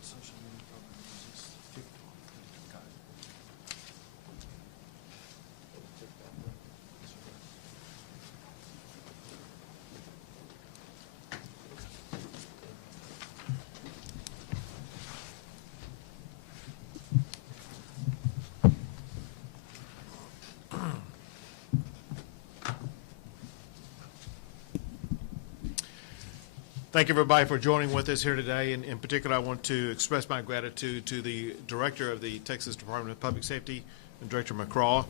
what social media program is this? TikTok. Got it. Thank you, everybody, for joining with us here today. And in particular, I want to express my gratitude to the Director of the Texas Department of Public Safety, Director McCraw,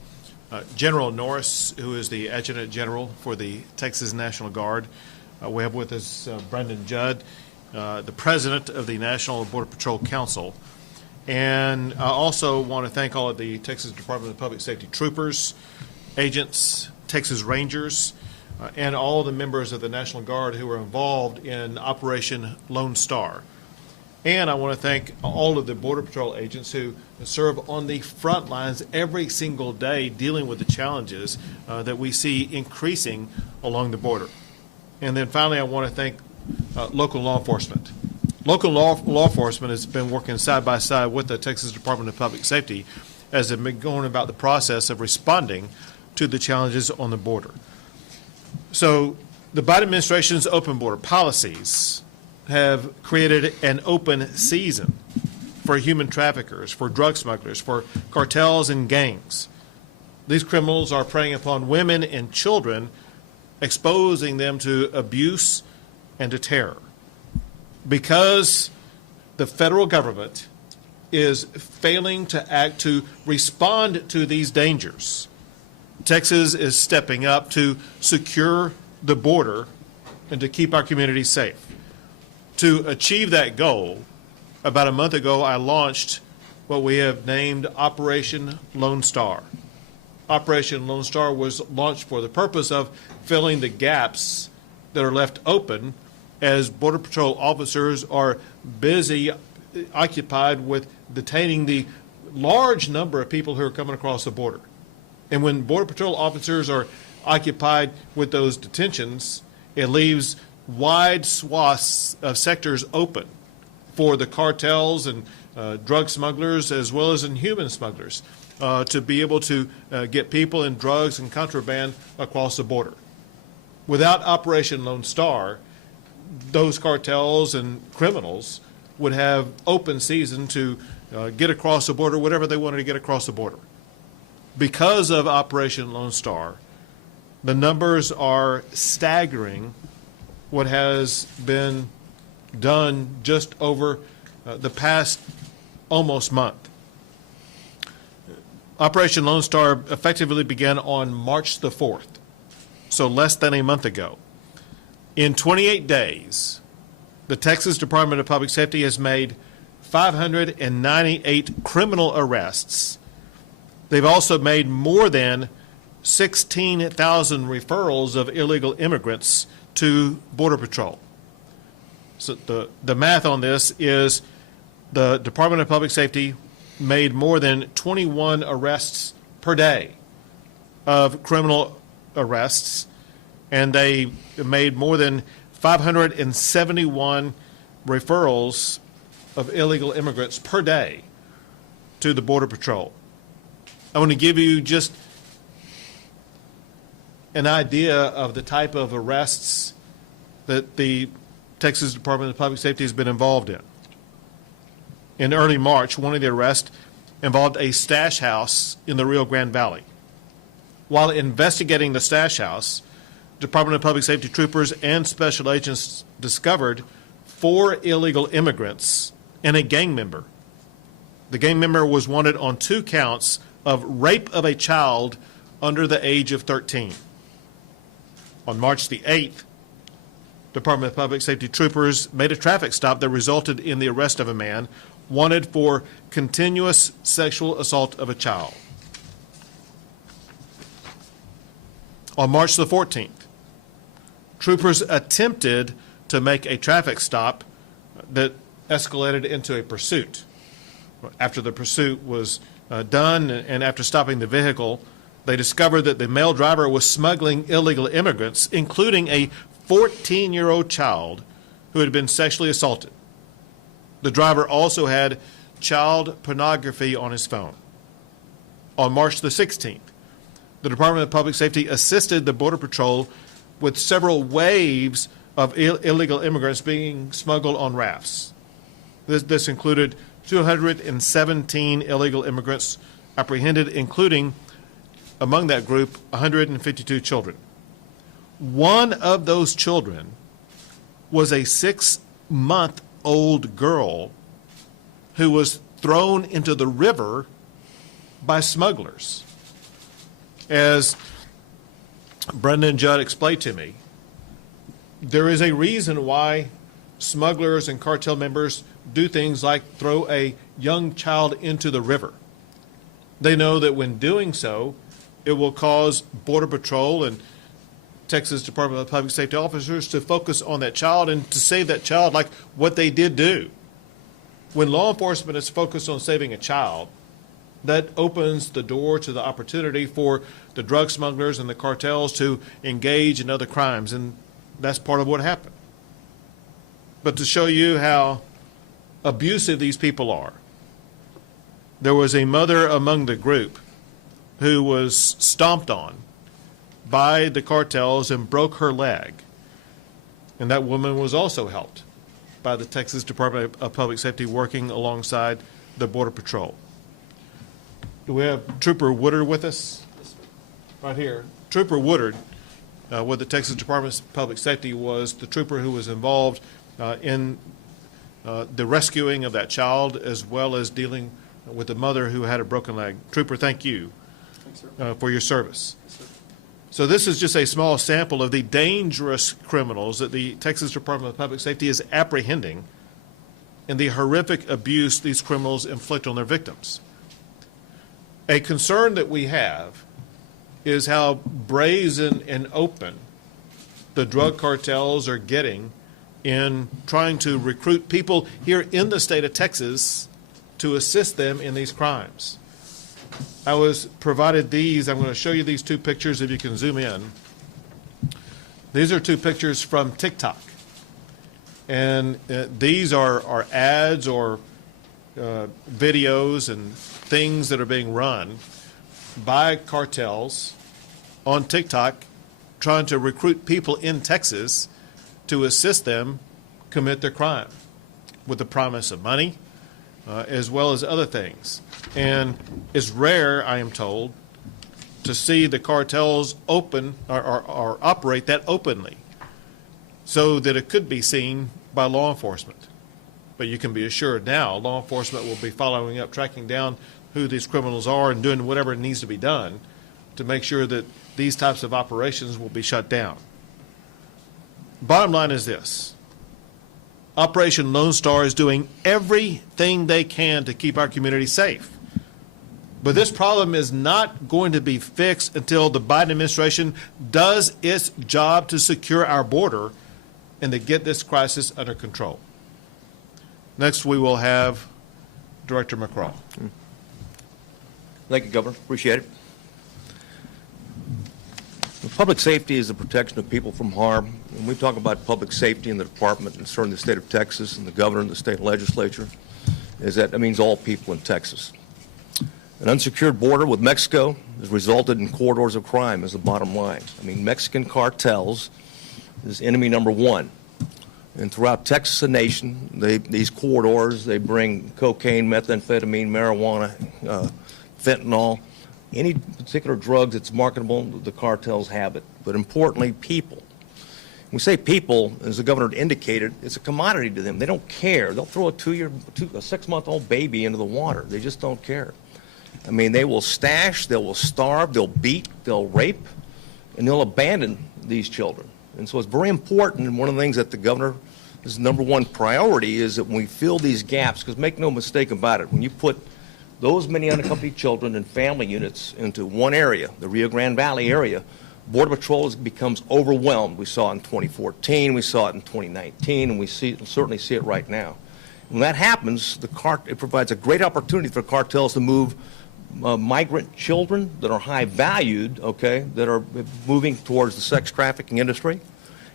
General Norris, who is the Adjutant General for the Texas National Guard. We have with us Brendan Judd, the President of the National Border Patrol Council. And I also want to thank all of the Texas Department of Public Safety troopers, agents, Texas Rangers, and all the members of the National Guard who were involved in Operation Lone Star. And I want to thank all of the Border Patrol agents who serve on the front lines every single day dealing with the challenges that we see increasing along the border. And then finally, I want to thank local law enforcement. Local law enforcement has been working side by side with the Texas Department of Public Safety as they've been going about the process of responding to the challenges on the border. So the Biden administration's open border policies have created an open season for human traffickers, for drug smugglers, for cartels and gangs. These criminals are preying upon women and children, exposing them to abuse and to terror. Because the federal government is failing to act to respond to these dangers, Texas is stepping up to secure the border and to keep our communities safe. To achieve that goal, about a month ago, I launched what we have named Operation Lone Star. Operation Lone Star was launched for the purpose of filling the gaps that are left open as Border Patrol officers are busy, occupied with detaining the large number of people who are coming across the border. And when Border Patrol officers are occupied with those detentions, it leaves wide swaths of sectors open for the cartels and drug smugglers as well as in human smugglers to be able to get people and drugs and contraband across the border. Without Operation Lone Star, those cartels and criminals would have open season to get across the border, whatever they wanted to get across the border. Because of Operation Lone Star, the numbers are staggering what has been done just over the past almost month. Operation Lone Star effectively began on March the 4th, so less than a month ago. In 28 days, the Texas Department of Public Safety has made 598 criminal arrests. They've also made more than 16,000 referrals of illegal immigrants to Border Patrol. So the math on this is the Department of Public Safety made more than 21 arrests per day of criminal arrests, and they made more than 571 referrals of illegal immigrants per day to the Border Patrol. I want to give you just an idea of the type of arrests that the Texas Department of Public Safety has been involved in. In early March, one of the arrests involved a stash house in the Rio Grande Valley. While investigating the stash house, Department of Public Safety troopers and special agents discovered 4 illegal immigrants and a gang member. The gang member was wanted on 2 counts of rape of a child under the age of 13. On March the 8th, Department of Public Safety troopers made a traffic stop that resulted in the arrest of a man wanted for continuous sexual assault of a child. On March the 14th, troopers attempted to make a traffic stop that escalated into a pursuit. After the pursuit was done and after stopping the vehicle, they discovered that the male driver was smuggling illegal immigrants, including a 14-year-old child who had been sexually assaulted. The driver also had child pornography on his phone. On March the 16th, the Department of Public Safety assisted the Border Patrol with several waves of illegal immigrants being smuggled on rafts. This included 217 illegal immigrants apprehended, including, among that group, 152 children. One of those children was a 6-month-old girl who was thrown into the river by smugglers. As Brendan Judd explained to me, there is a reason why smugglers and cartel members do things like throw a young child into the river. They know that when doing so, it will cause Border Patrol and Texas Department of Public Safety officers to focus on that child and to save that child like what they did do. When law enforcement is focused on saving a child, that opens the door to the opportunity for the drug smugglers and the cartels to engage in other crimes, and that's part of what happened. But to show you how abusive these people are, there was a mother among the group who was stomped on by the cartels and broke her leg. And that woman was also helped by the Texas Department of Public Safety working alongside the Border Patrol. Do we have Trooper Woodard with us? Right here. Trooper Woodard with the Texas Department of Public Safety was the trooper who was involved in the rescuing of that child as well as dealing with the mother who had a broken leg. Trooper, thank you for your service. Yes, sir. So this is just a small sample of the dangerous criminals that the Texas Department of Public Safety is apprehending and the horrific abuse these criminals inflict on their victims. A concern that we have is how brazen and open the drug cartels are getting in trying to recruit people here in the state of Texas to assist them in these crimes. I was provided these. I'm going to show you these two pictures if you can zoom in. These are two pictures from TikTok. And these are ads or videos and things that are being run by cartels on TikTok trying to recruit people in Texas to assist them commit their crime with the promise of money as well as other things. And it's rare, I am told, to see the cartels open or operate that openly so that it could be seen by law enforcement. But you can be assured now law enforcement will be following up, tracking down who these criminals are and doing whatever needs to be done to make sure that these types of operations will be shut down. Bottom line is this. Operation Lone Star is doing everything they can to keep our community safe. But this problem is not going to be fixed until the Biden administration does its job to secure our border and to get this crisis under control. Next, we will have Director McCraw. Thank you, Governor. Appreciate it. Public safety is the protection of people from harm. When we talk about public safety in the department and certainly the state of Texas and the governor and the state legislature, that means all people in Texas. An unsecured border with Mexico has resulted in corridors of crime is the bottom line. I mean, Mexican cartels is enemy number one. And throughout Texas, the nation, these corridors, they bring cocaine, methamphetamine, marijuana, fentanyl, any particular drug that's marketable, the cartels have it. But importantly, people. When we say people, as the governor indicated, it's a commodity to them. They don't care. They'll throw a 6-month-old baby into the water. They just don't care. I mean, they will stash, they will starve, they'll beat, they'll rape, and they'll abandon these children. And so it's very important, and one of the things that the governor's number one priority is that when we fill these gaps, because make no mistake about it, when you put those many unaccompanied children and family units into one area, the Rio Grande Valley area, Border Patrol becomes overwhelmed. We saw it in 2014, we saw it in 2019, and we certainly see it right now. When that happens, it provides a great opportunity for cartels to move migrant children that are high valued, okay, that are moving towards the sex trafficking industry,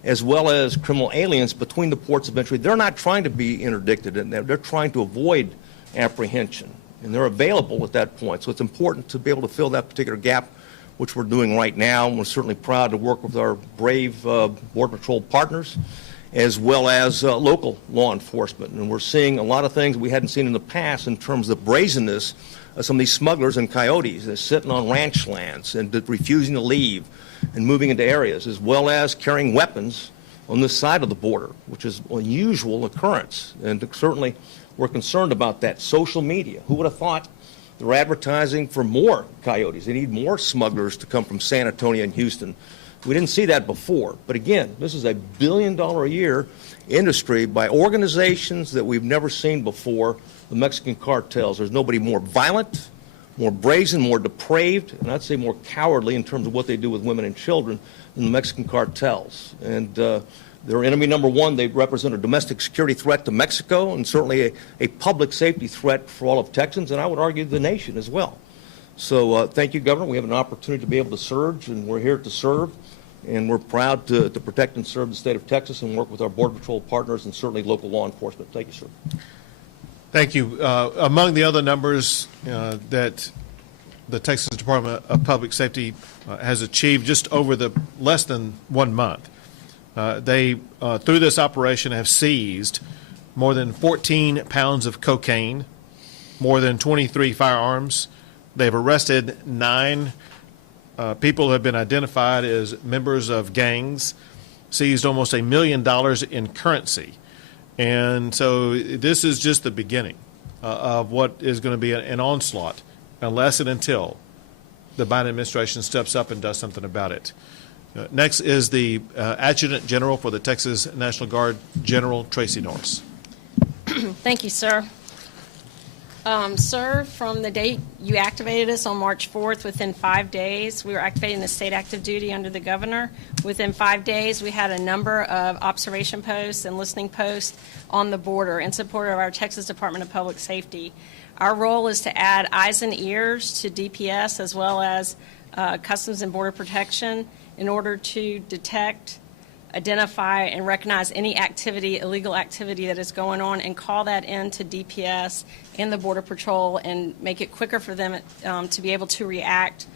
as well as criminal aliens between the ports of entry. They're not trying to be interdicted, and they're trying to avoid apprehension, and they're available at that point. So it's important to be able to fill that particular gap, which we're doing right now. And we're certainly proud to work with our brave Border Patrol partners, as well as local law enforcement. And we're seeing a lot of things we hadn't seen in the past in terms of the brazenness of some of these smugglers and coyotes that are sitting on ranch lands and refusing to leave and moving into areas, as well as carrying weapons on this side of the border, which is an unusual occurrence. And certainly we're concerned about that. Social media, who would have thought they're advertising for more coyotes? They need more smugglers to come from San Antonio and Houston. We didn't see that before. But again, this is a $1 billion a year industry by organizations that we've never seen before, the Mexican cartels. There's nobody more violent, more brazen, more depraved, and I'd say more cowardly in terms of what they do with women and children than the Mexican cartels. And they're enemy number one. They represent a domestic security threat to Mexico and certainly a public safety threat for all of Texans, and I would argue the nation as well. So thank you, Governor. We have an opportunity to be able to surge, and we're here to serve. And we're proud to protect and serve the state of Texas and work with our Border Patrol partners and certainly local law enforcement. Thank you, sir. Thank you. Among the other numbers that the Texas Department of Public Safety has achieved just over the less than 1 month, they, through this operation, have seized more than 14 pounds of cocaine, more than 23 firearms. They've arrested 9 people who have been identified as members of gangs, seized almost $1 million in currency. And so this is just the beginning of what is going to be an onslaught unless and until the Biden administration steps up and does something about it. Next is the Adjutant General for the Texas National Guard, General Tracy Norris. Thank you, sir. Sir, from the date you activated us on March 4th, within 5 days, we were activating the state active duty under the governor. Within 5 days, we had a number of observation posts and listening posts on the border in support of our Texas Department of Public Safety. Our role is to add eyes and ears to DPS as well as Customs and Border Protection in order to detect, identify, and recognize any activity, illegal activity that is going on, and call that in to DPS and the Border Patrol and make it quicker for them to be able to react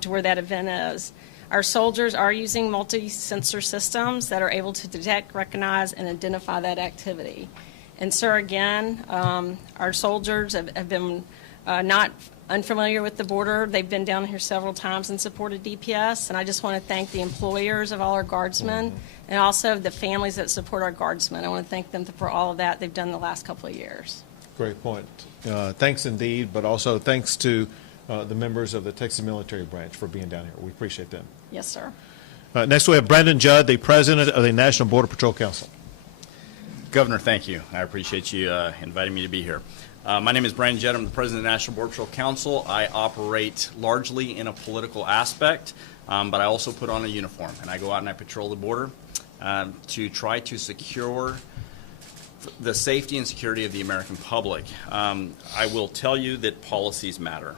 to where that event is. Our soldiers are using multi-sensor systems that are able to detect, recognize, and identify that activity. And, sir, again, our soldiers have been not unfamiliar with the border. They've been down here several times in support of DPS, and I just want to thank the employers of all our guardsmen and also the families that support our guardsmen. I want to thank them for all of that they've done the last couple of years. Great point. Thanks indeed, but also thanks to the members of the Texas Military Branch for being down here. We appreciate them. Yes, sir. Next we have Brandon Judd, the President of the National Border Patrol Council. Governor, thank you. I appreciate you inviting me to be here. My name is Brandon Judd. I'm the President of the National Border Patrol Council. I operate largely in a political aspect, but I also put on a uniform, and I go out and I patrol the border to try to secure the safety and security of the American public. I will tell you that policies matter.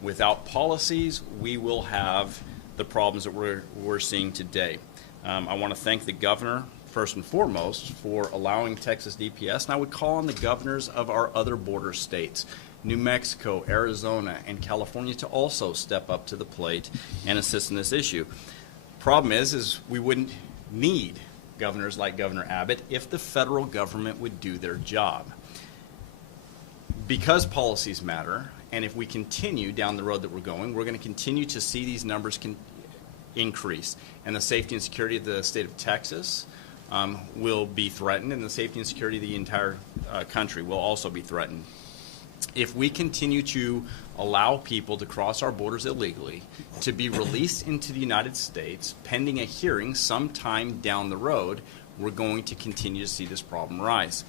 Without policies, we will have the problems that we're seeing today. I want to thank the governor, first and foremost, for allowing Texas DPS, and I would call on the governors of our other border states, New Mexico, Arizona, and California, to also step up to the plate and assist in this issue. Problem is we wouldn't need governors like Governor Abbott if the federal government would do their job. Because policies matter, and if we continue down the road that we're going to continue to see these numbers increase, and the safety and security of the state of Texas will be threatened, and the safety and security of the entire country will also be threatened. If we continue to allow people to cross our borders illegally, to be released into the United States pending a hearing sometime down the road, we're going to continue to see this problem rise.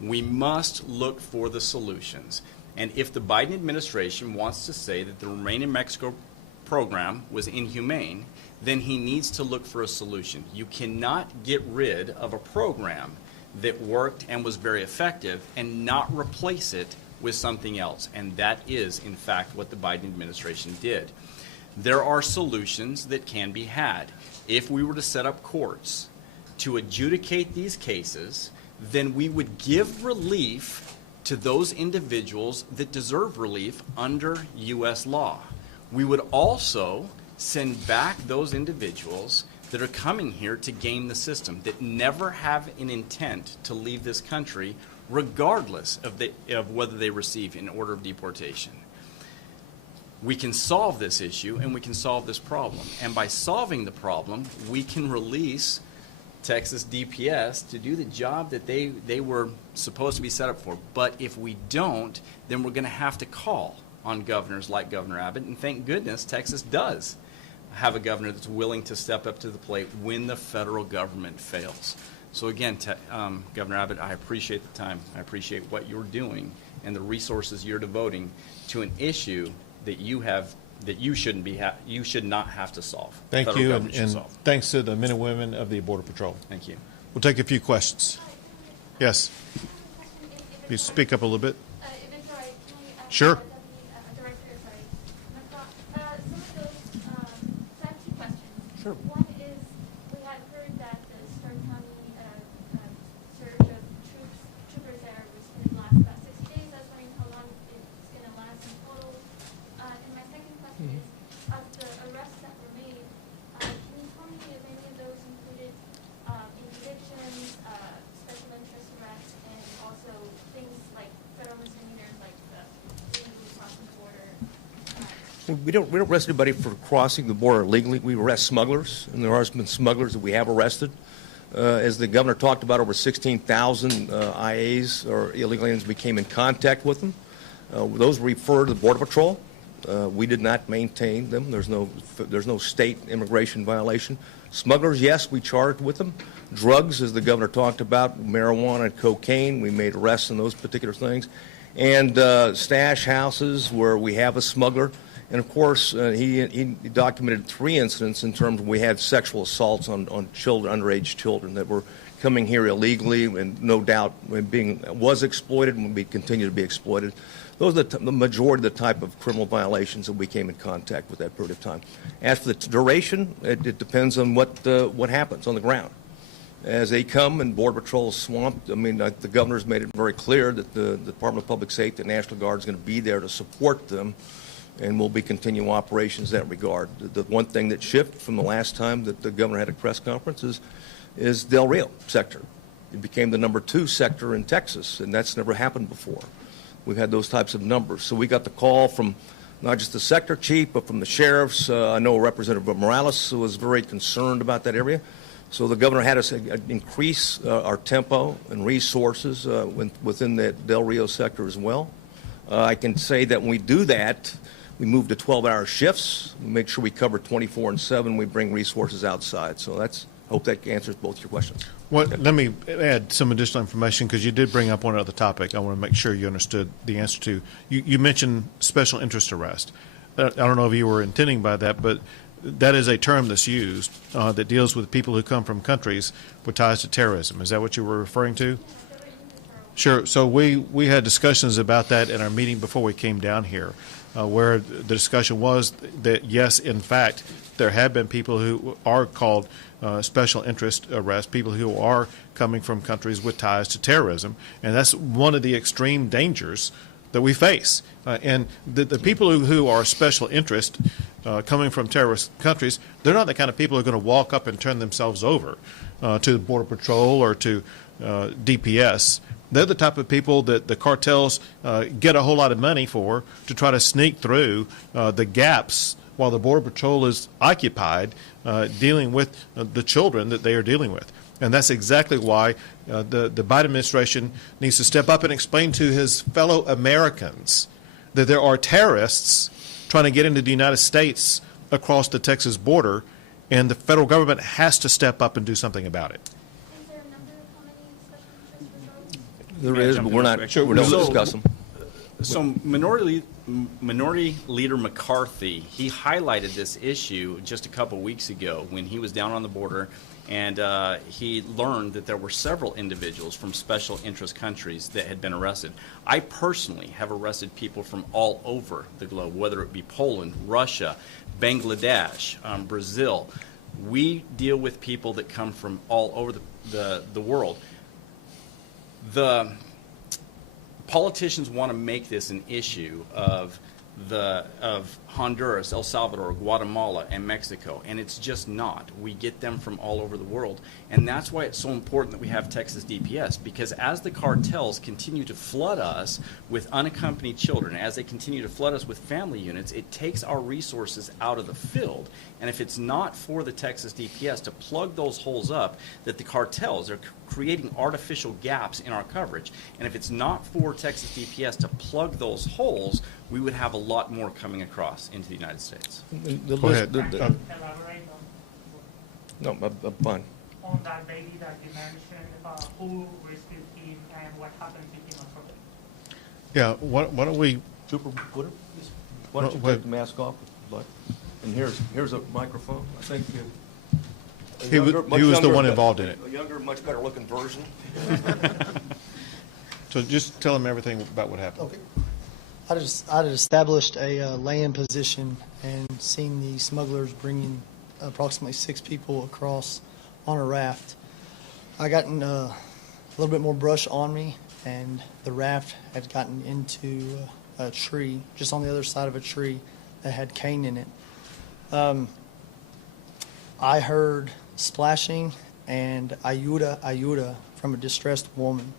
We must look for the solutions. And if the Biden administration wants to say that the Remain in Mexico program was inhumane, then he needs to look for a solution. You cannot get rid of a program that worked and was very effective and not replace it with something else. And that is, in fact, what the Biden administration did. There are solutions that can be had. If we were to set up courts to adjudicate these cases, then we would give relief to those individuals that deserve relief under U.S. law. We would also send back those individuals that are coming here to game the system, that never have an intent to leave this country, regardless of whether they receive an order of deportation. We can solve this issue and we can solve this problem. And by solving the problem, we can release Texas DPS to do the job that they were supposed to be set up for. But if we don't, then we're going to have to call on governors like Governor Abbott. And thank goodness Texas does have a governor that's willing to step up to the plate when the federal government fails. So again, Governor Abbott, I appreciate the time. I appreciate what you're doing and the resources you're devoting to an issue that you should not have to solve. Thank Federal you, government should and solve. thanks to the men and women of the Border Patrol. Thank you. We'll take a few questions. Yes, you speak up a little bit. If it's all right, can I ask Sure. Director, McCraw, some of those, so I have two questions. Sure. One is, we had heard that the Stark County surge of troopers there was going to last about 60 days. I was wondering how long it's going to last in total. And my second question is, of the arrests that were made, can you tell me if any of those included interdictions, special interest arrests, and also things like federal misdemeanors like illegally crossing the border? We don't arrest anybody for crossing the border illegally. We arrest smugglers, and there have been smugglers that we have arrested. As the governor talked about, over 16,000 IAs or illegal aliens, we came in contact with them. Those refer to the Border Patrol. We did not maintain them. There's no state immigration violation. Smugglers, yes, we charged with them. Drugs, as the governor talked about, marijuana and cocaine, we made arrests on those particular things. And stash houses where we have a smuggler. And of course, he documented 3 incidents in terms of we had sexual assaults on children, underage children that were coming here illegally and no doubt was exploited and will be continue to be exploited. Those are the majority of the type of criminal violations that we came in contact with that period of time. As for the duration, it depends on what happens on the ground. As they come and Border Patrol is swamped, I mean, the governor's made it very clear that the Department of Public Safety and National Guard is going to be there to support them, and we'll be continuing operations in that regard. The one thing that shifted from the last time that the governor had a press conference is Del Rio sector. It became the number 2 sector in Texas, and that's never happened before. We've had those types of numbers. So we got the call from not just the sector chief, but from the sheriffs. I know Representative Morales was very concerned about that area. So the governor had us increase our tempo and resources within the Del Rio sector as well. I can say that when we do that, we move to 12-hour shifts. We make sure we cover 24/7. We bring resources outside. So I hope that answers both your questions. Let me add some additional information because you did bring up one other topic I want to make sure you understood the answer to. You mentioned special interest arrest. I don't know if you were intending by that, but that is a term that's used that deals with people who come from countries with ties to terrorism. Is that what you were referring to? Sure. So we had discussions about that in our meeting before we came down here, where the discussion was that, yes, in fact, there have been people who are called special interest arrests, people who are coming from countries with ties to terrorism, and that's one of the extreme dangers that we face. And the people who are special interest coming from terrorist countries, they're not the kind of people who are going to walk up and turn themselves over to the Border Patrol or to DPS. They're the type of people that the cartels get a whole lot of money for to try to sneak through the gaps while the Border Patrol is occupied dealing with the children that they are dealing with. And that's exactly why the Biden administration needs to step up and explain to his fellow Americans that there are terrorists trying to get into the United States across the Texas border, and the federal government has to step up and do something about it. Is there a number of how many special interest results? There is, but we're not sure. We don't discuss them. So Minority Leader McCarthy, he highlighted this issue just a couple weeks ago when he was down on the border, and he learned that there were several individuals from special interest countries that had been arrested. I personally have arrested people from all over the globe, whether it be Poland, Russia, Bangladesh, Brazil. We deal with people that come from all over the world. The politicians want to make this an issue of Honduras, El Salvador, Guatemala, and Mexico, and it's just not. We get them from all over the world, and that's why it's so important that we have Texas DPS, because as the cartels continue to flood us with unaccompanied children, as they continue to flood us with family units, it takes our resources out of the field. And if it's not for the Texas DPS to plug those holes up, that the cartels are creating artificial gaps in our coverage, and if it's not for Texas DPS to plug those holes, we would have a lot more coming across into the United States. Go ahead. Elaborate No, I'm fine. on that baby that you mentioned, who rescued him and what happened to him after that? Yeah, why don't we, Trooper, why don't you Well, take the mask off? Bud? And here's a microphone. I think He was the one involved in it. A younger, much better looking version. so just tell them everything about what happened. Okay. I had established a lay-in position and seen the smugglers bringing approximately 6 people across on a raft. I gotten a little bit more brush on me, and the raft had gotten into a tree, just on the other side of a tree that had cane in it. I heard splashing and ayuda from a distressed woman.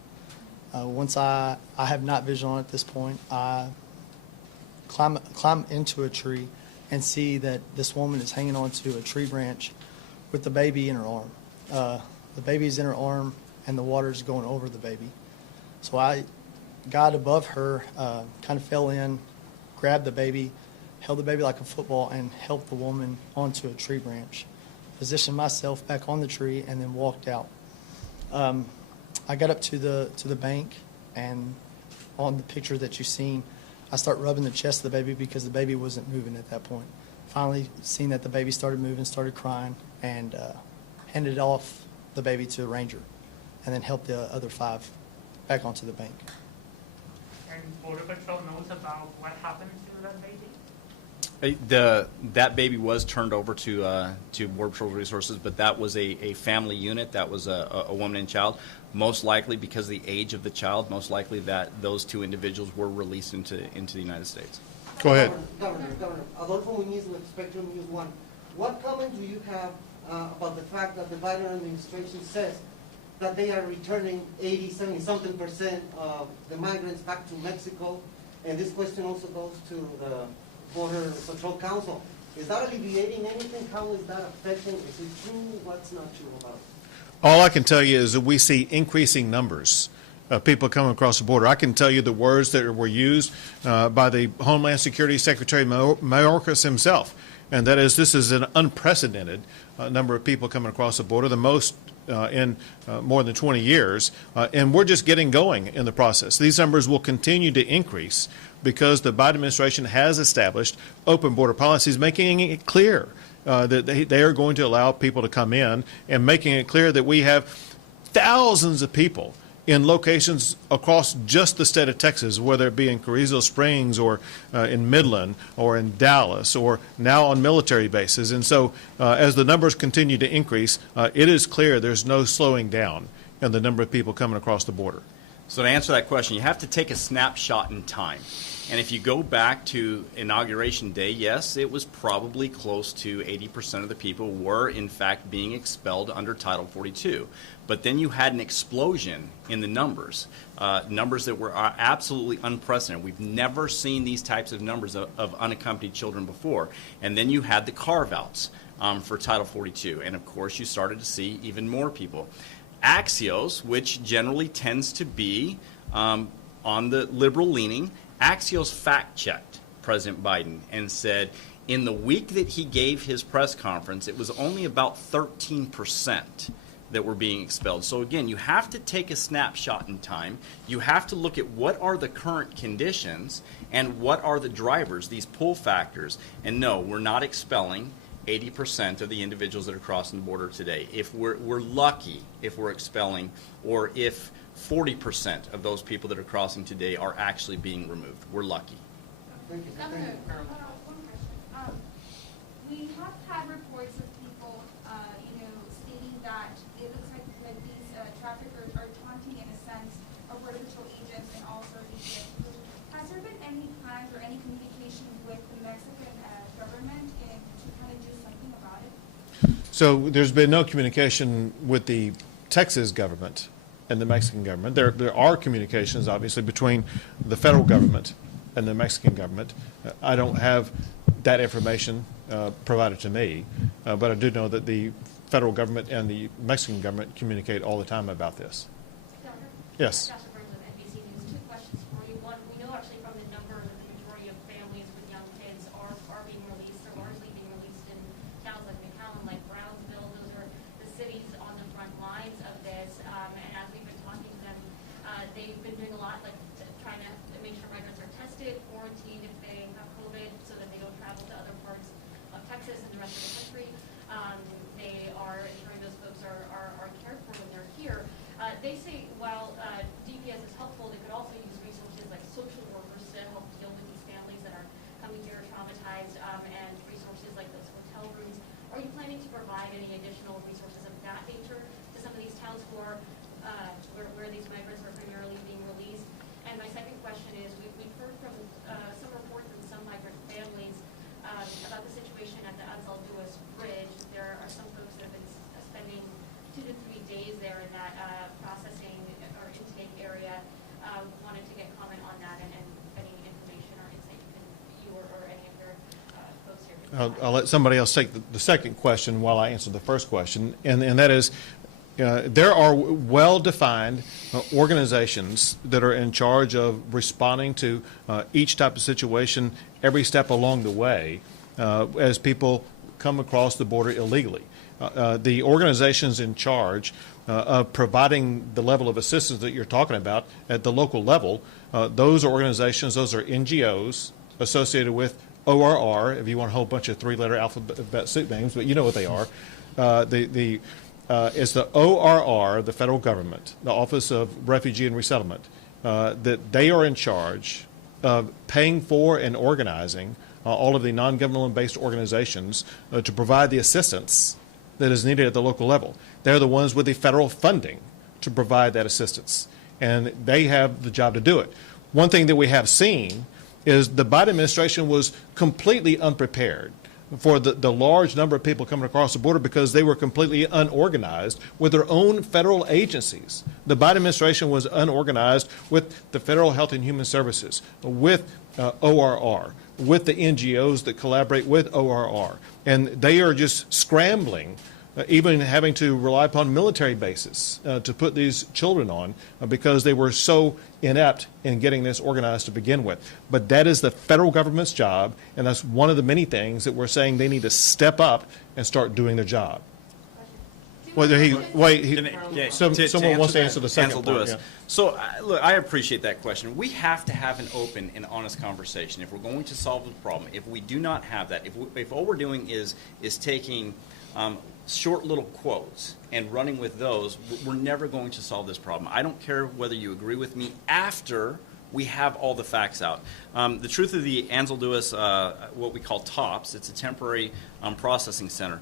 Once I have night vision on at this point, I climb into a tree and see that this woman is hanging onto a tree branch with the baby in her arm. The baby's in her arm and the water's going over the baby. So I got above her, kind of fell in, grabbed the baby, held the baby like a football, and helped the woman onto a tree branch. Positioned myself back on the tree and then walked out. I got up to the bank, and on the picture that you've seen, I start rubbing the chest of the baby because the baby wasn't moving at that point. Finally, seen that the baby started moving, started crying, and handed off the baby to a ranger, and then helped the other 5 back onto the bank. And Border Patrol knows about what happened to that baby? That baby was turned over to Border Patrol Resources, but that was a family unit. That was a woman and child. Most likely, because of the age of the child, most likely that those 2 individuals were released into the United States. Go ahead. Governor, Adolfo Muñiz with Spectrum News 1. What comment do you have about the fact that the Biden administration says that they are returning 80, 70-something% of the migrants back to Mexico? And this question also goes to the Border Patrol Council. Is that alleviating anything? How is that affecting? Is it true? What's not true about it? All I can tell you is that we see increasing numbers of people coming across the border. I can tell you the words that were used by the Homeland Security Secretary Mayorkas himself, and that is this is an unprecedented number of people coming across the border, the most in more than 20 years, and we're just getting going in the process. These numbers will continue to increase because the Biden administration has established open border policies, making it clear that they are going to allow people to come in, and making it clear that we have thousands of people in locations across just the state of Texas, whether it be in Carrizo Springs or in Midland or in Dallas or now on military bases. And so as the numbers continue to increase, it is clear there's no slowing down in the number of people coming across the border. So to answer that question, you have to take a snapshot in time. And if you go back to Inauguration Day, yes, it was probably close to 80% of the people were, in fact, being expelled under Title 42. But then you had an explosion in the numbers, numbers that were absolutely unprecedented. We've never seen these types of numbers of unaccompanied children before. And then you had the carve-outs for Title 42. And, of course, you started to see even more people. Axios, which generally tends to be on the liberal leaning, Axios fact-checked President Biden and said in the week that he gave his press conference, it was only about 13% that were being expelled. So again, you have to take a snapshot in time. You have to look at what are the current conditions and what are the drivers, these pull factors. And no, we're not expelling 80% of the individuals that are crossing the border today. If we're lucky if we're expelling, or if 40% of those people that are crossing today are actually being removed. We're lucky. Thank you. Governor, one question. We have had reports of people that it looks like these traffickers are taunting, in a sense, our Border Patrol agents and also the Has there been any plans or any communication with the Mexican government to kind of do something about it? So there's been no communication with the Texas government and the Mexican government. There are communications, obviously, between the federal government and the Mexican government. I don't have that information provided to me, but I do know that the federal government and the Mexican government communicate all the time about this. Doctor? Yes. Dr. Burns of NBC News. Two questions for you. One, we know actually from the numbers that the majority of families with young kids are being released. They're largely being released in towns like McCown, like Brownsville. Those are the cities on the front lines of this. And as we've been talking to them, they've been doing a lot, like trying to make sure migrants are tested, quarantined if they have COVID, so that they don't travel to other parts of Texas and the rest of the country. They are ensuring those folks are cared for when they're here. They say while DPS is helpful, they could also use resources like social workers to help deal with these families that are coming here traumatized, and resources like those hotel rooms. Are you planning to provide any additional resources of that nature to some of these towns who are where these migrants are primarily being released? And my second question is, we've heard from some reports and some migrant families about the situation at the Adjutant Bridge. There are some folks that have been spending 2 to 3 days there in that processing or intake area. Wanted to get comment on that and any information or insight you or any of your folks here. I'll let somebody else take the second question while I answer the first question, and that is, there are well-defined organizations that are in charge of responding to each type of situation every step along the way as people come across the border illegally. The organizations in charge of providing the level of assistance that you're talking about at the local level, those are organizations, those are NGOs associated with ORR, if you want a whole bunch of three-letter alphabet soup names, but you know what they are. It's the ORR, the federal government, the Office of Refugee and Resettlement, that they are in charge of paying for and organizing all of the non-government-based organizations to provide the assistance that is needed at the local level. They're the ones with the federal funding to provide that assistance, and they have the job to do it. One thing that we have seen is the Biden administration was completely unprepared for the large number of people coming across the border because they were completely unorganized with their own federal agencies. The Biden administration was unorganized with the Federal Health and Human Services, with ORR, with the NGOs that collaborate with ORR. And they are just scrambling, even having to rely upon military bases to put these children on because they were so inept in getting this organized to begin with. But that is the federal government's job, and that's one of the many things that we're saying they need to step up and start doing their job. Someone wants to answer the second part. Yeah. So, look, I appreciate that question. We have to have an open and honest conversation if we're going to solve the problem. If we do not have that, if all we're doing is taking short little quotes and running with those, we're never going to solve this problem. I don't care whether you agree with me after we have all the facts out. The truth of the Anzalduas, what we call TOPS, it's a temporary processing center.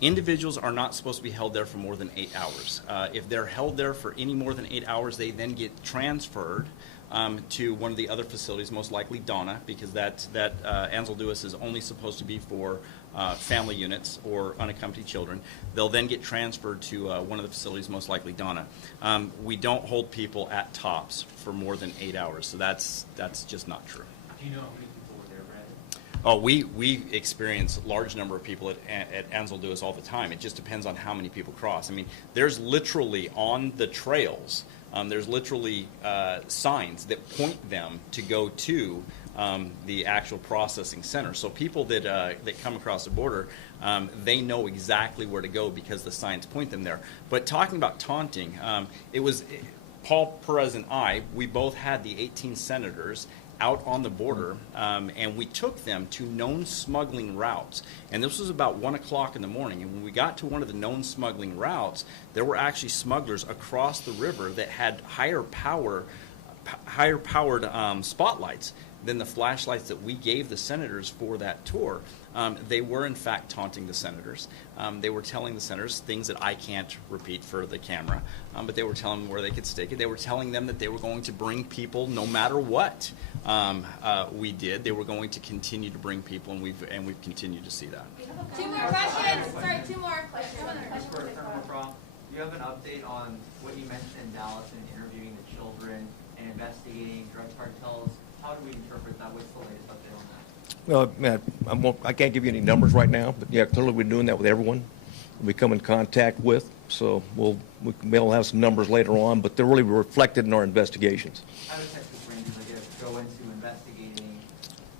Individuals are not supposed to be held there for more than 8 hours. If they're held there for any more than 8 hours, they then get transferred to one of the other facilities, most likely Donna, because that Anzalduas is only supposed to be for family units or unaccompanied children. They'll then get transferred to one of the facilities, most likely Donna. We don't hold people at TOPS for more than 8 hours, so that's just not true. Do you know how many people were there, Brandon? Oh, we experience a large number of people at Anzalduas all the time. It just depends on how many people cross. I mean, there's literally on the trails, there's literally signs that point them to go to the actual processing center. So people that come across the border, they know exactly where to go because the signs point them there. But talking about taunting, Paul Perez and I, we both had the 18 senators out on the border, and we took them to known smuggling routes. And this was about 1 o'clock in the morning. And when we got to one of the known smuggling routes, there were actually smugglers across the river that had higher powered spotlights then the flashlights that we gave the senators for that tour, they were in fact taunting the senators. They were telling the senators things that I can't repeat for the camera, but they were telling them where they could stake it. They were telling them that they were going to bring people no matter what we did. They were going to continue to bring people, and we've continued to see that. Two more questions. Sorry, two more questions. For McCraw, do you have an update on what you mentioned in Dallas and interviewing the children and investigating drug cartels? How do we interpret that? What's the latest update on that? Well, man, I can't give you any numbers right now, but yeah, clearly we're doing that with everyone we come in contact with. So we'll have some numbers later on, but they're really reflected in our investigations. How do Texas Rangers, I guess, go into investigating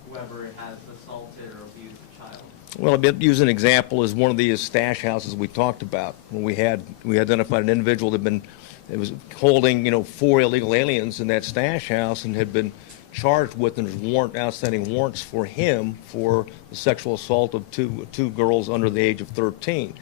whoever has assaulted or abused a child? Well, I'll use an example as one of these stash houses we talked about. When we identified an individual that was holding 4 illegal aliens in that stash house and had been charged with, and there's outstanding warrants for him for the sexual assault of two girls under the age of 13.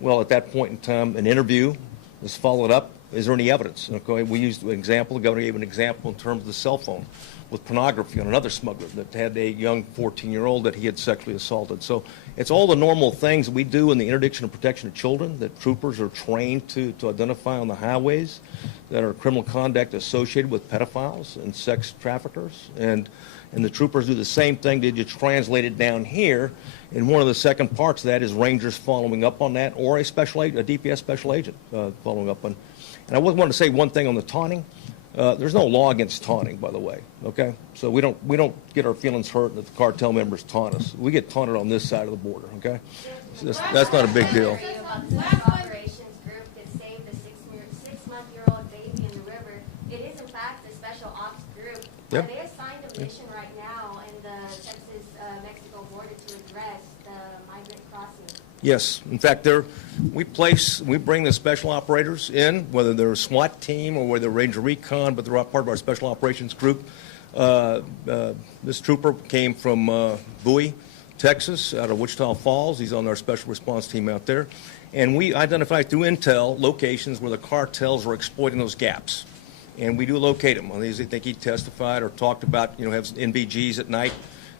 Well, at that point in time, an interview was followed up. Is there any evidence? Okay, we used an example. The governor gave an example in terms of the cell phone with pornography on another smuggler that had a young 14-year-old that he had sexually assaulted. So it's all the normal things we do in the interdiction and protection of children that troopers are trained to identify on the highways that are criminal conduct associated with pedophiles and sex traffickers. And the troopers do the same thing. They just translate it down here. And one of the second parts of that is rangers following up on that, or a DPS special agent following up on. And I want to say one thing on the taunting. There's no law against taunting, by the way. Okay, so we don't get our feelings hurt that the cartel members taunt us. We get taunted on this side of the border. Okay, so that's not a big deal. Operations group could save the six-month-year-old baby in the river. It is in fact a special ops group. Yep. They assigned a mission right now in the Texas-Mexico border to address the migrant crossing. Yes, in fact, we bring the special operators in, whether they're a SWAT team or whether they're Ranger Recon, but they're part of our special operations group. This trooper came from Bowie, Texas, out of Wichita Falls. He's on our special response team out there. And we identify through intel locations where the cartels are exploiting those gaps. And we do locate them. I think he testified or talked about, have NVGs at night.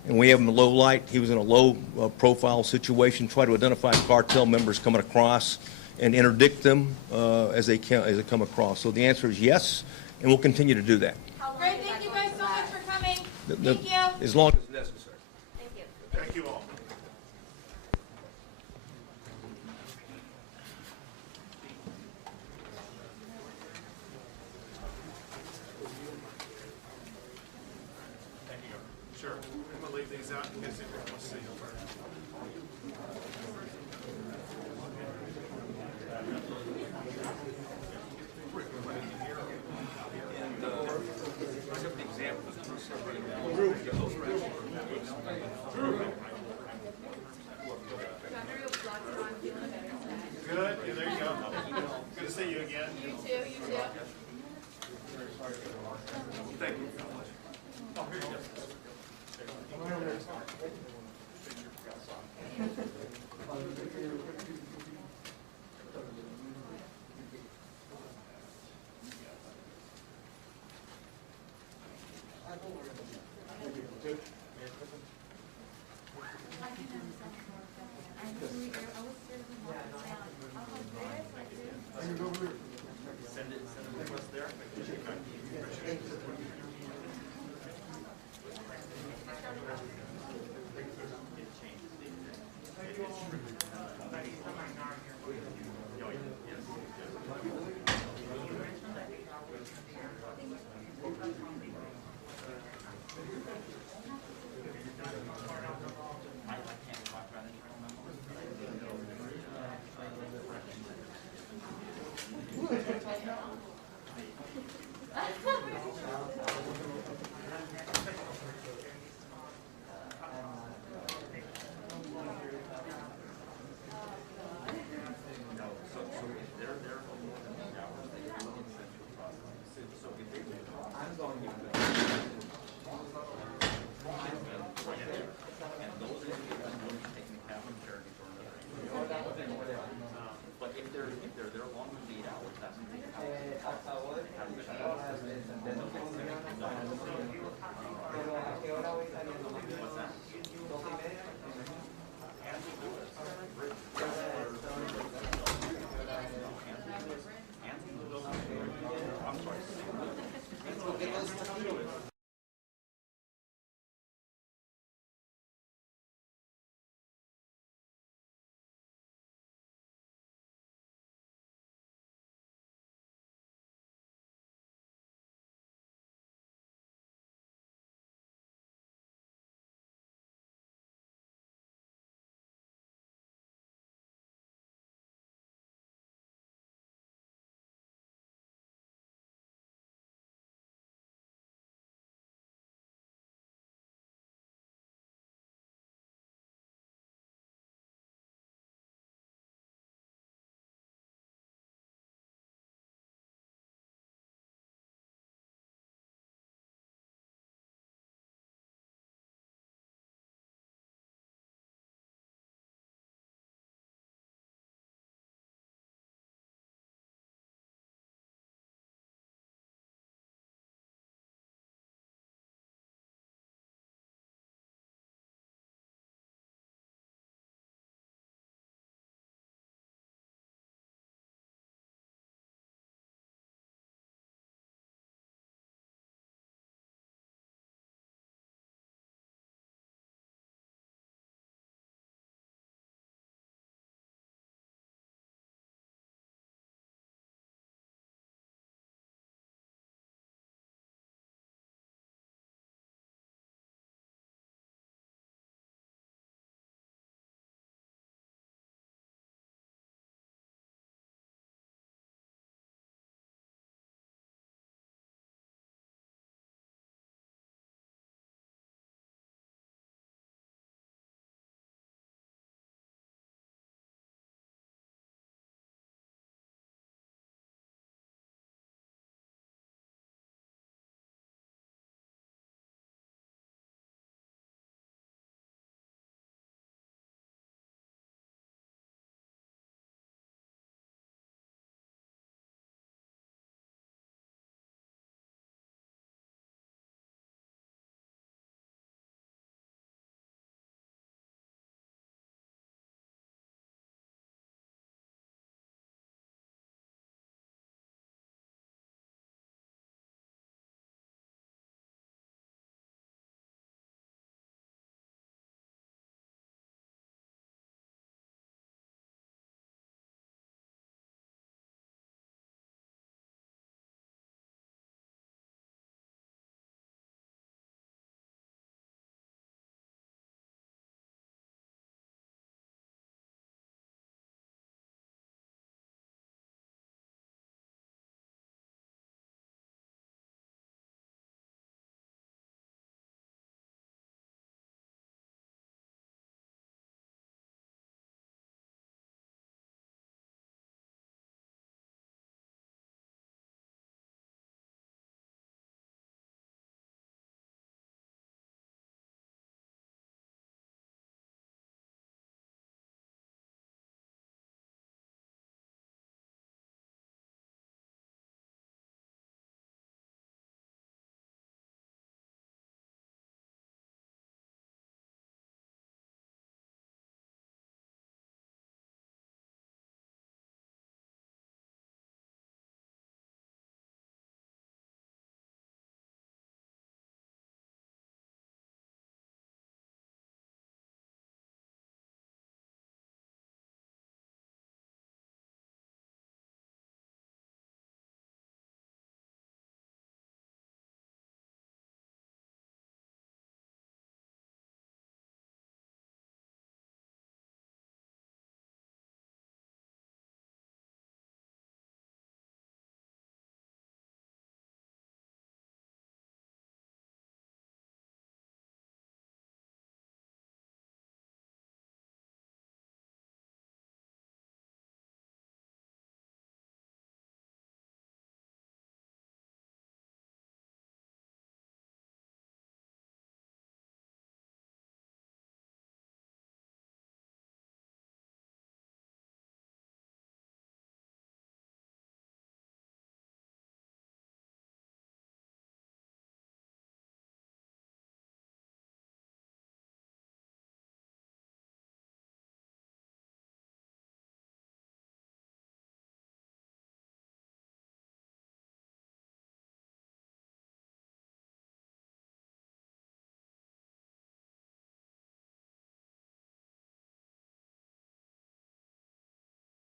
And we have him in low light. He was in a low profile situation, try to identify cartel members coming across and interdict them as they come across. So the answer is yes, and we'll continue to do that. Great, thank you guys so much for coming. Thank you. As long as necessary. Thank you. Thank you all. Sure. I'm going to leave these out in case anyone wants to see them. Good. Yeah, there you go. Good to see you again. You too, you too. Thank you. Oh, here you go.